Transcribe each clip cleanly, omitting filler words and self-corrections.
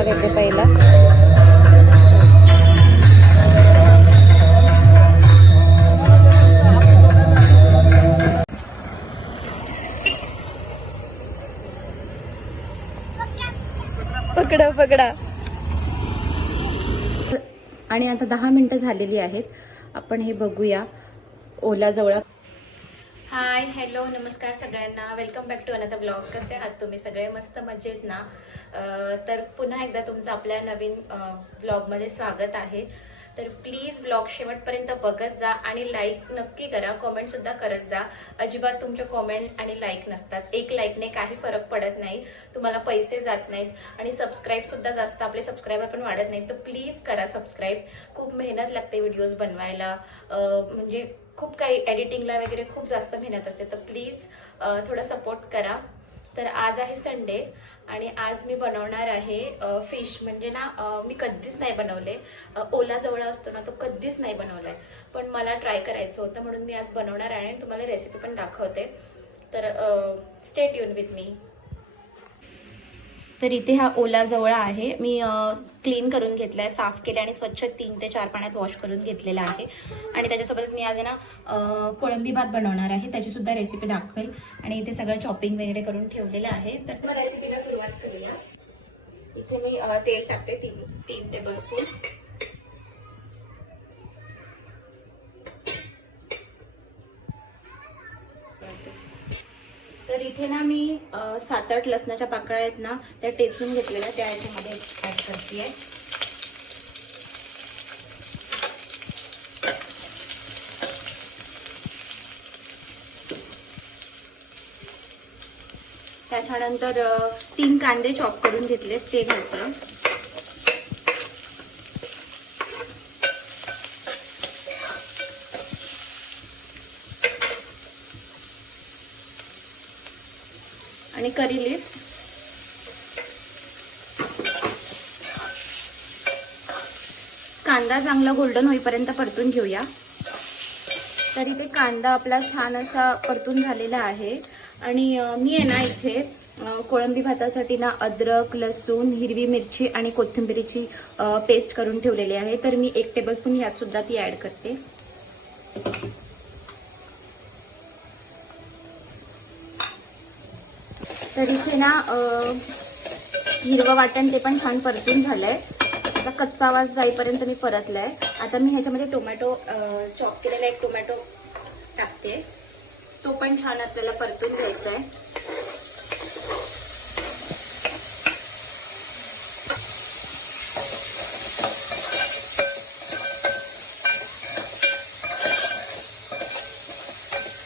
नाश्ता करते पहिला. पकडा पकडा. आणि आता 10 मिनिटं झालेली आहेत. आपण हे बघूया ओला जवळ. हाय हॅलो नमस्कार सगळ्यांना. Welcome back to another blog. कसे आहात तुम्ही सगळे? मस्त मजेत ना? तर पुन्हा एकदा तुमचं आपल्या नवीन ब्लॉगमध्ये स्वागत आहे. तर प्लीज ब्लॉग शेवटपर्यंत बघत जा आणि लाईक नक्की करा, कॉमेंटसुद्धा करत जा. अजिबात तुमचे कॉमेंट आणि लाईक नसतात. एक लाईकने काही फरक पडत नाही, तुम्हाला पैसे जात नाहीत आणि सबस्क्राईबसुद्धा जास्त आपले सबस्क्रायबर पण वाढत नाहीत. तर प्लीज करा सबस्क्राईब. खूप मेहनत लागते व्हिडिओज बनवायला, म्हणजे खूप काही एडिटिंगला वगैरे खूप जास्त मेहनत असते. तर प्लीज थोडा सपोर्ट करा. तर आज आहे संडे आणि आज मी बनवणार आहे फिश. म्हणजे ना मी कधीच नाही बनवले. ओला जवळ असतो ना तो कधीच नाही बनवलाय, पण मला ट्राय करायचं होतं म्हणून मी आज बनवणार आहे आणि तुम्हाला रेसिपी पण दाखवते. तर स्टे ट्यून विथ मी. तर इथे हा ओला जवळा आहे. मी क्लीन करून घेतला आहे, साफ केला आणि स्वच्छ 3 ते 4 पाण्यात वॉश करून घेतलेला आहे. आणि त्याच्यासोबतच मी आज आहे ना कोळंबी भात बनवणार आहे, त्याची सुद्धा रेसिपी दाखवेल. आणि इथे सगळं चॉपिंग वगैरे करून ठेवलेलं आहे. तर मग रेसिपीला सुरुवात करूया. इथे मी तेल टाकते 3 टेबलस्पून. तर इथे ना मी 7-8 लसणाच्या पाकळ्या आहेत ना त्या टेचून घेतलेल्या, त्या याच्यामध्ये ऍड करते. त्याच्यानंतर 3 कांदे चॉप करून घेतले, ते घालते. आणि करी लीव्स. कांदा चांगला गोल्डन होईपर्यंत परतून घेऊया. तर इथे कांदा आपला छान असा परतून झालेला आहे. आणि मी आहे ना इथे कोळंबी भातासाठी ना अद्रक, लसूण, हिरवी मिरची आणि कोथिंबीरीची पेस्ट करून ठेवलेली आहे. तर मी 1 टेबलस्पून यात सुद्धा ती ऍड करते. तर इथे ना हिरवं वाटण ते पण छान परतून झालंय. आता कच्चा वास जाईपर्यंत मी परतलाय. आता मी ह्याच्यामध्ये टोमॅटो चॉप केलेला 1 टोमॅटो टाकते. तो पण छान आपल्याला परतून घ्यायचा आहे.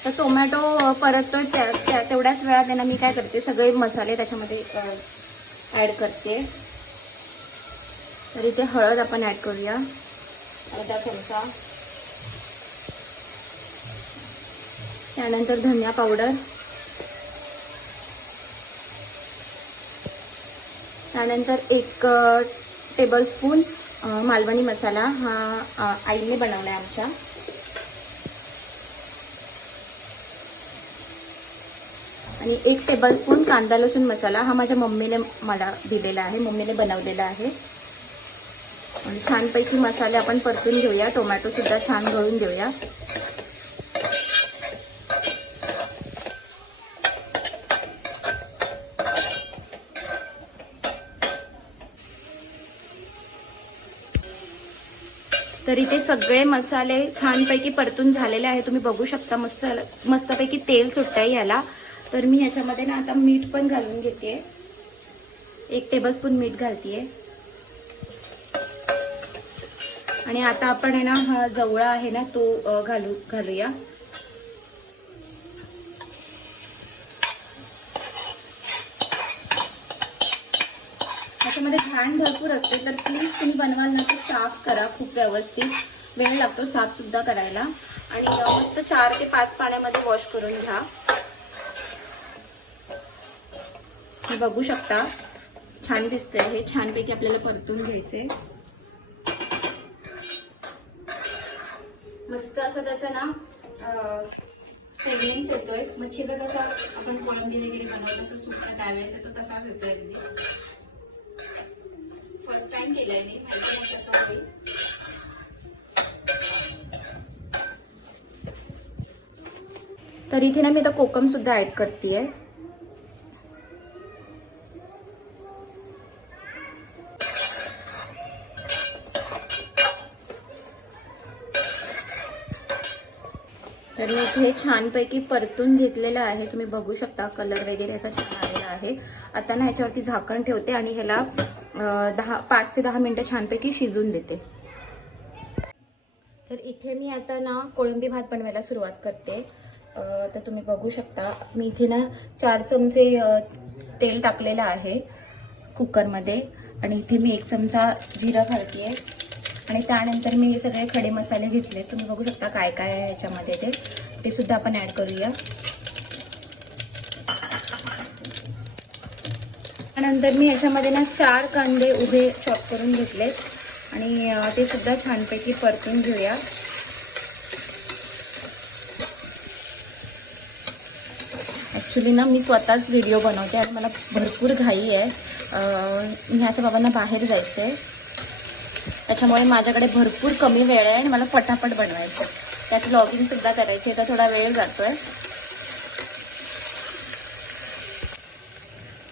तर टोमॅटो परततोय तेवढ्याच वेळात त्यांना मी काय करते, सगळे मसाले त्याच्यामध्ये ऍड करते. तर इथे हळद आपण ऍड करूया, अर्धा चमचा. त्यानंतर धनिया पावडर, त्यानंतर 1 टेबलस्पून मालवणी मसाला. हा आईने बनवलाय आमच्या. आणि 1 टेबलस्पून कांदा लसूण मसाला. हा माझ्या मम्मीने मला दिलेला आहे, मम्मीने बनवलेला आहे. आणि छानपैकी मसाले आपण परतून घेऊया. टोमॅटो सुद्धा छान गळून देऊया. तर इथे सगळे मसाले छानपैकी परतून झालेले आहे. तुम्ही बघू शकता मस्तपैकी तेल सुटतंय याला. तर मी ह्याच्यामध्ये ना आता मीठ पण घालून घेते. 1 टेबलस्पून मीठ घालतीये. आणि आता आपण आहे ना हा जवळा आहे ना तो घालूया. त्याच्यामध्ये घाण भरपूर असते, तर प्लीज तुम्ही बनवाल ना तर साफ करा खूप व्यवस्थित. वेळ लागतो साफ सुद्धा करायला. आणि मस्त 4 ते 5 पाण्यामध्ये वॉश करून घ्या. हे बघू शकता छान दिसतंय. हे छानपैकी आपल्याला परतून घ्यायचे. मस्त असं त्याचं ना फ्रेग्रन्स येतोय. मच्छीचा कसा आपण कोळंबी वगैरे बनवतो तसं सुकं त्यावेळेस येतो तसाच येतोय अगदी. फर्स्ट टाइम केलंय मी, माहिती नाही कसं होईल. तर इथे ना मी आता कोकम सुद्धा ऍड करतेय. तर मी इथे छानपैकी परतून घेतलेलं आहे. तुम्ही बघू शकता कलर वगैरे याचा छान आलेला आहे. आता ना ह्याच्यावरती झाकण ठेवते आणि ह्याला 5 ते 10 मिनिटं छानपैकी शिजून देते. तर इथे मी आता ना कोळंबी भात बनवायला सुरुवात करते. तर तुम्ही बघू शकता मी इथे ना 4 चमचे तेल टाकलेलं आहे कुकरमध्ये आणि इथे मी 1 चमचा जिरं घालते आणि त्यानंतर मी हे सगळे खडे मसाले घेतले. तुम्ही बघू शकता काय काय आहे ह्याच्यामध्ये ते सुद्धा आपण ऍड करूया. त्यानंतर मी ह्याच्यामध्ये ना 4 कांदे उभे चॉप करून घेतले आणि ते सुद्धा छानपैकी परतून घेऊया. ॲक्च्युली ना मी स्वतःच व्हिडिओ बनवते आणि मला भरपूर घाई आहे. मी ह्याच्या बाबांना बाहेर जायचं आहे, त्याच्यामुळे माझ्याकडे भरपूर कमी वेळ आहे आणि मला फटाफट बनवायचं. त्यात व्लॉगिंग सुद्धा करायची आहे, तर थोडा वेळ जातोय.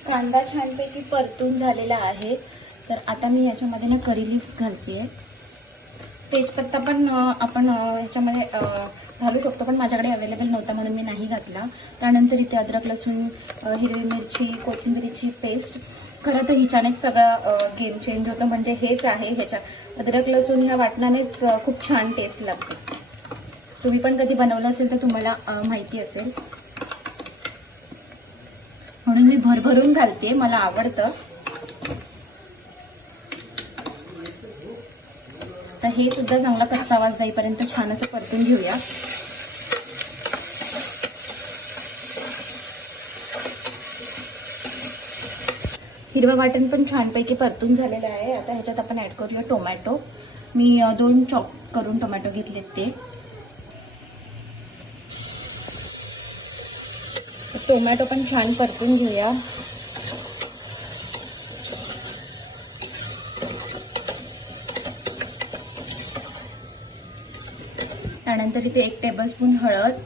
कांदा छानपैकी परतून झालेला आहे. तर आता मी याच्यामध्ये ना करी लिव्स घालते. तेजपत्ता पण आपण ह्याच्यामध्ये घालू शकतो, पण माझ्याकडे अवेलेबल नव्हता म्हणून मी नाही घातला. त्यानंतर इथे अद्रक लसूण, हिरवी मिरची, कोथिंबिरीची पेस्ट. खरं तर हिच्यानेच सगळं गेम चेंज होतं, म्हणजे हेच आहे. ह्याच्या अद्रक लसूण ह्या वाटणानेच खूप छान टेस्ट लागते. तुम्ही पण कधी बनवलं असेल तर तुम्हाला माहिती असेल, म्हणून मी भरभरून घालते, मला आवडतं. तर हे सुद्धा चांगला कच्चा वास जाईपर्यंत छान असं परतून घेऊया. हिरवं वाटण पण छानपैकी परतून झालेलं आहे. आता ह्याच्यात आपण ऍड करूया टोमॅटो. मी 2 चॉप करून टोमॅटो घेतलेत ते. टोमॅटो पण छान परतून घेऊया. त्यानंतर इथे 1 टेबलस्पून हळद,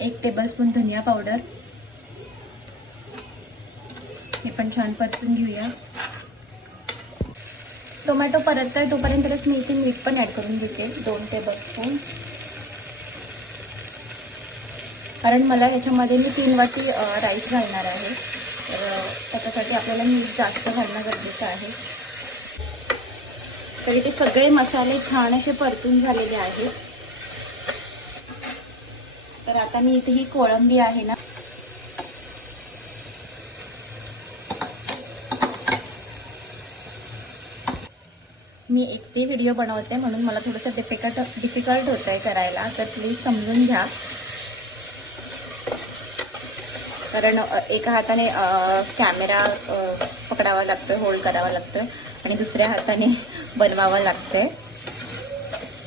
1 टेबलस्पून धनिया पावडर, हे पण छान परतून घेऊया. टोमॅटो परतताय तोपर्यंतच मी इथे मीठ पण ऍड करून घेते 2 टेबलस्पून. कारण मला याच्यामध्ये मी 3 वाटी राईस घालणार आहे, तर त्याच्यासाठी आपल्याला मीठ जास्त घालणं गरजेचं आहे. तर इथे सगळे मसाले छान असे परतून झालेले आहेत. तर आता मी इथे ही कोळंबी आहे ना, मी एकटी व्हिडिओ बनवते म्हणून मला थोडंसं डिफिकल्ट होत आहे करायला, तर प्लीज समजून घ्या. कारण एका हाताने कॅमेरा पकडावा लागतोय, होल्ड करावा लागतोय आणि दुसऱ्या हाताने बनवावं लागतंय.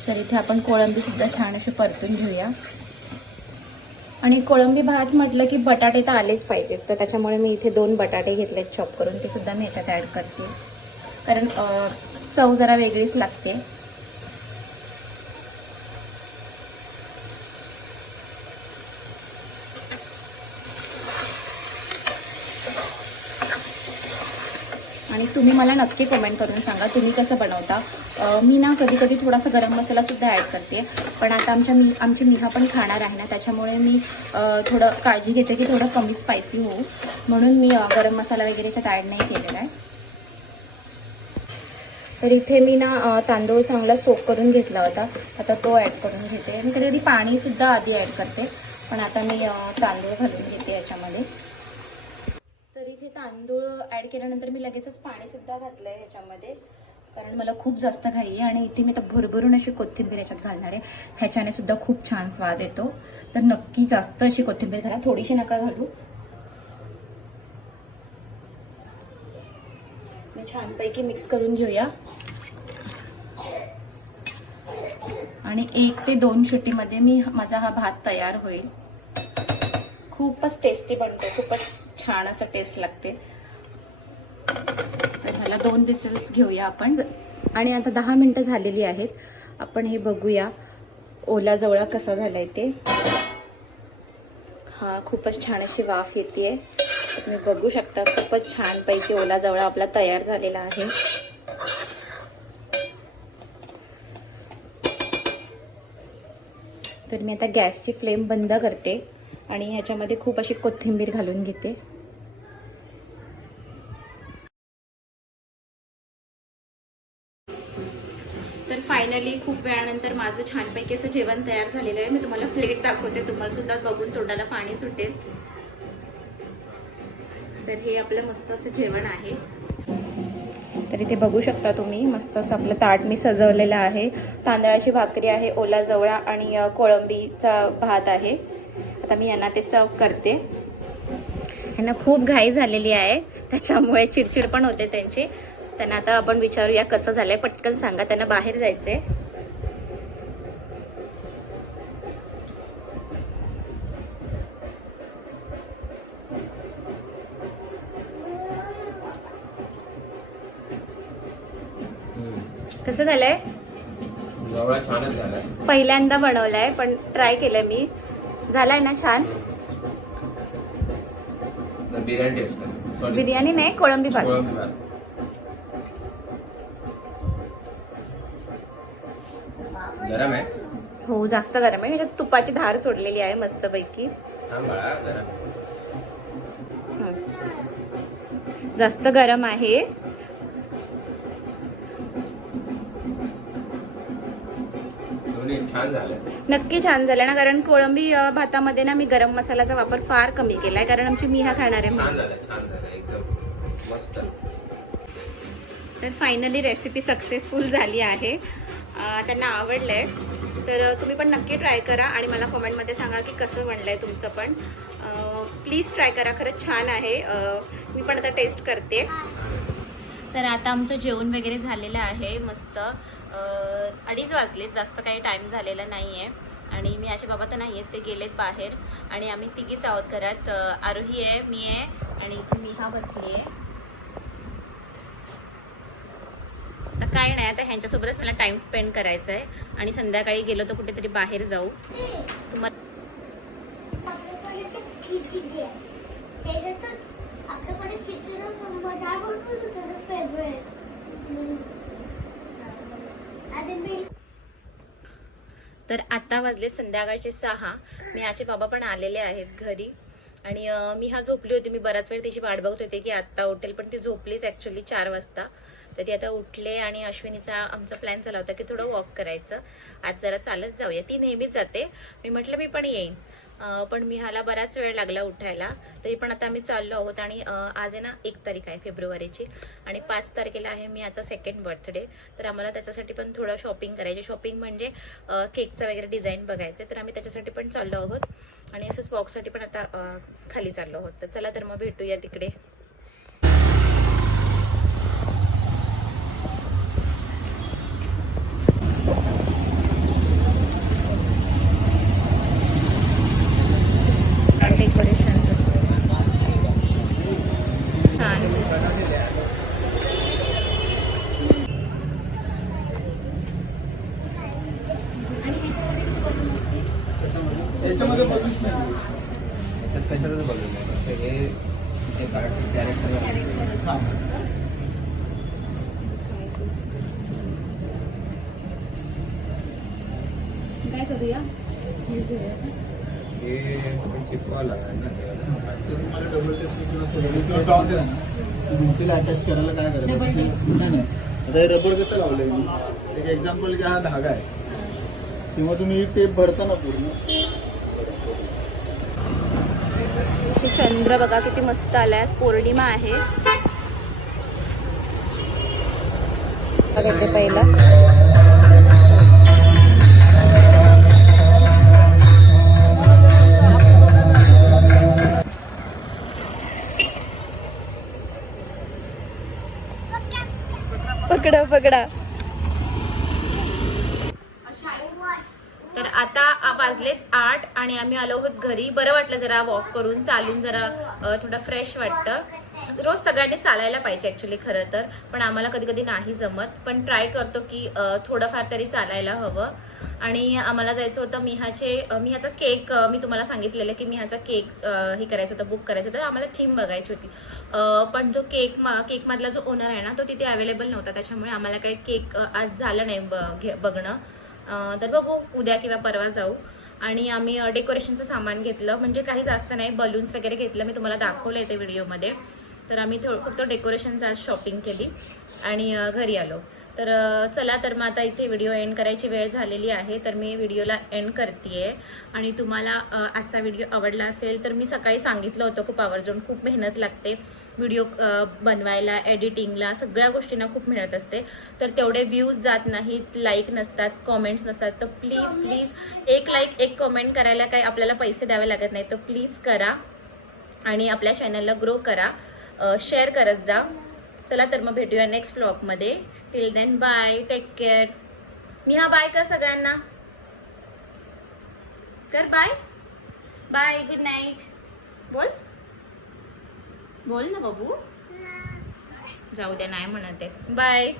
तर इथे आपण कोळंबी सुद्धा छान अशी परतून घेऊया. आणि कोळंबी भात म्हटलं की बटाटे तर आलेच पाहिजेत, तर त्याच्यामुळे मी इथे 2 बटाटे घेतलेत चॉप करून, ते सुद्धा मी ह्याच्यात ॲड करते. कारण चव जरा वेगळीच लागते. आणि तुम्ही मला नक्की कमेंट करून सांगा तुम्ही कसं बनवता. मी ना कधी कधी थोडासा गरम मसाला सुद्धा ॲड करते, पण आता आमचे मिहा पण खाणार आहे ना, त्याच्यामुळे मी थोडं काळजी घेते की थोडं कमी स्पायसी होऊ, म्हणून मी गरम मसाला वगैरे याच्यात ॲड नाही केलेला आहे. तर इथे मी ना तांदूळ चांगला सोक करून घेतला होता, आता तो ॲड करून घेते. आणि कधी कधी पाणीसुद्धा आधी ॲड करते, पण आता मी तांदूळ घालून घेते याच्यामध्ये. तर इथे तांदूळ ॲड केल्यानंतर मी लगेचच पाणीसुद्धा घातलं आहे ह्याच्यामध्ये, कारण मला खूप जास्त घाई आहे. आणि इथे मी तर भरभरून अशी कोथिंबीर याच्यात घालणार आहे, ह्याच्याने सुद्धा खूप छान स्वाद येतो. तर नक्की जास्त अशी कोथिंबीर घाला, थोडीशी नका घालू. मी छानपैकी मिक्स करून घेऊया आणि 1 ते 2 शिट्टीमध्ये माझा हा भात तयार होईल. खूपच टेस्टी बनतो, खूपच छान असं टेस्ट लागते. तर ह्याला 2 विसल्स घेऊया आपण. आणि आता 10 मिनिटं झालेली आहेत. आपण हे बघूया ओला जवळा कसा झालाय ते. हा खूपच छान अशी वाफ येते. तुम्ही बघू शकता खूपच छान पैकी ओला जवळा आपला तयार झालेला आहे. तर मी आता गॅसची फ्लेम बंद करते आणि ह्याच्यामध्ये खूप अशी कोथिंबीर घालून घेते. तर फायनली खूप वेळानंतर माझं छानपैकी असं जेवण तयार झालेलं आहे. मी तुम्हाला प्लेट दाखवते, तुम्हाला सुद्धा बघून तोंडाला पाणी सुटेल. तर हे आपलं मस्त असं जेवण आहे. तर इथे बघू शकता तुम्ही मस्त असं आपलं ताट मी सजवलेलं आहे. तांदळाची भाकरी आहे, ओला जवळा आणि कोळंबीचा भात आहे. आता मी यांना ते सर्व करते. यांना खूप घाई झालेली आहे, त्याच्यामुळे चिडचिड पण होते त्यांची. त्यांना आता आपण विचारूया कसं झालंय. पटकन सांगा, त्यांना बाहेर जायचंय. कसं झालंय? जवळ छानच झालाय. पहिल्यांदा बनवलाय पण ट्राय केलंय मी. झालाय ना छान? बिर्याणी टेस्ट कर. सॉरी, बिर्याणी नाही, कोळंबी भात. कोळंबी भात. गरम आहे? हो जास्त गरम आहे. ह्याच्यात तुपाची धार सोडलेली आहे मस्तपैकी. थांब बाळा, गरम. जास्त गरम आहे. दोन्ही छान झालं. नक्की छान झालं ना, कारण कोळंबी भातामध्ये ना मी गरम मसाल्याचा वापर फार कमी केलाय, कारण आमची मिहा खाणार आहे. छान झालं, छान झालं, एकदम मस्त. तर फायनली रेसिपी सक्सेसफुल झाली आहे. त्यांना आवडलंय. तर तुम्ही पण नक्की ट्राय करा आणि मला कमेंटमध्ये सांगा की कसं बनलंय तुमचं पण. प्लीज ट्राय करा, खरंच छान आहे. मी पण आता टेस्ट करते. तर आता आमचं जेवण वगैरे झालेलं आहे मस्त. 2:30 वाजलेत, जास्त काही टाईम झालेला नाही आहे. आणि मी आजी बाबा तर नाही आहेत, ते गेलेत बाहेर. आणि आम्ही तिघीच आहोत घरात. आरोही आहे, मी आहे आणि मिहा बसली आहे. आता काय नाही, आता ह्यांच्यासोबतच मला टाइम स्पेंड करायचा आहे. आणि संध्याकाळी गेलो तर कुठेतरी बाहेर जाऊ. तुम्हाला तर आता वाजले संध्याकाळचे 6. मी आजी बाबा पण आलेले आहेत घरी. आणि मी झोपली होती. मी बराच वेळ तिची वाट बघत होते की आत्ता उठेल, पण ती झोपलीच ॲक्च्युली 4 वाजता. तर ती आता उठले. आणि अश्विनीचा आमचा प्लॅन झाला होता की थोडं वॉक करायचं, आज जरा चालत जाऊया. ती नेहमीच जाते. मी म्हटलं मी पण येईन, पण मिहाला बराच वेळ लागला उठायला. तरी पण आता आम्ही चाललो आहोत. आणि आज आहे ना 1 तारीख आहे फेब्रुवारीची, आणि 5 तारखेला आहे मियाचा 2nd बर्थडे. तर आम्हाला त्याच्यासाठी पण थोडं शॉपिंग करायची. शॉपिंग म्हणजे केकचं वगैरे डिझाईन बघायचं. तर आम्ही त्याच्यासाठी पण चाललो आहोत. आणि असंच वॉकसाठी पण आता खाली चाललो आहोत. तर चला तर मग भेटूया तिकडे. डेकोरेशन छान. त्याच्यामध्ये बघूच नाही. कशातच बघू नाही. हे कॅरेक्टर काय करूया? चिपकावं लागेल ना. तुम्हाला डबल भिंतीला अटॅच करायला काय करायचं नाही. आता हे रबर कसं लावलंय मी, एक एक्झाम्पल की हा धागा आहे, किंवा तुम्ही टेप भरताना पूर्ण. चंद्र बघा किती मस्त आलाय. आज पौर्णिमा आहे. बघा पहिला पकडा पकडा. तर आता वाजलेत 8 आणि आम्ही आलो आहोत घरी. बरं वाटलं जरा वॉक करून, चालून जरा थोडं फ्रेश वाटतं. रोज सगळ्यांनी चालायला पाहिजे ॲक्च्युली खरं तर, पण आम्हाला कधी कधी नाही जमत, पण ट्राय करतो की थोडंफार तरी चालायला हवं. आणि आम्हाला जायचं होतं मिहाचा केक. मी तुम्हाला सांगितलेलं की मिहाचा केक हे करायचं होतं, बुक करायचं होतं. आम्हाला थीम बघायची होती, पण जो केकमधला जो ओनर आहे ना तो तिथे अवेलेबल नव्हता, त्याच्यामुळे आम्हाला काही केक आज झालं नाही बघणं. तर बघू उद्या किंवा परवा जाऊ. आणि आम्ही डेकोरेशनचं सामान घेतलं, म्हणजे काही जास्त नाही, बलून्स वगैरे घेतलं, मी तुम्हाला दाखवलं आहे ते व्हिडिओमध्ये. तर आम्ही फक्त डेकोरेशनचं आज शॉपिंग केली आणि घरी आलो. तर चला, तर मग आता इथे व्हिडिओ एंड करायची वेळ झालेली आहे, तर मी व्हिडिओला एंड करते. आणि तुम्हाला आजचा व्हिडिओ आवडला असेल तर मी सकाळी सांगितलं होतं खूप आवर्जून, खूप मेहनत लागते व्हिडिओ बनवायला, एडिटिंगला, सगळ्या गोष्टींना खूप मेहनत असते. तर तेवढे व्ह्यूज जात नाहीत, लाईक नसतात, कॉमेंट्स नसतात. तर प्लीज एक लाईक एक कॉमेंट करायला काही आपल्याला पैसे द्यावे लागत नाही, तर प्लीज करा आणि आपल्या चॅनलला ग्रो करा, शेअर करत जा. चला तर मग भेटूया नेक्स्ट व्लॉगमध्ये. Till then bye, take care. मिहा बाय कर सगळ्यांना, कर बाय. बाय, गुड नाईट बोल, बोल ना बाबू. जाऊ द्या, नाही म्हणत आहे. बाय.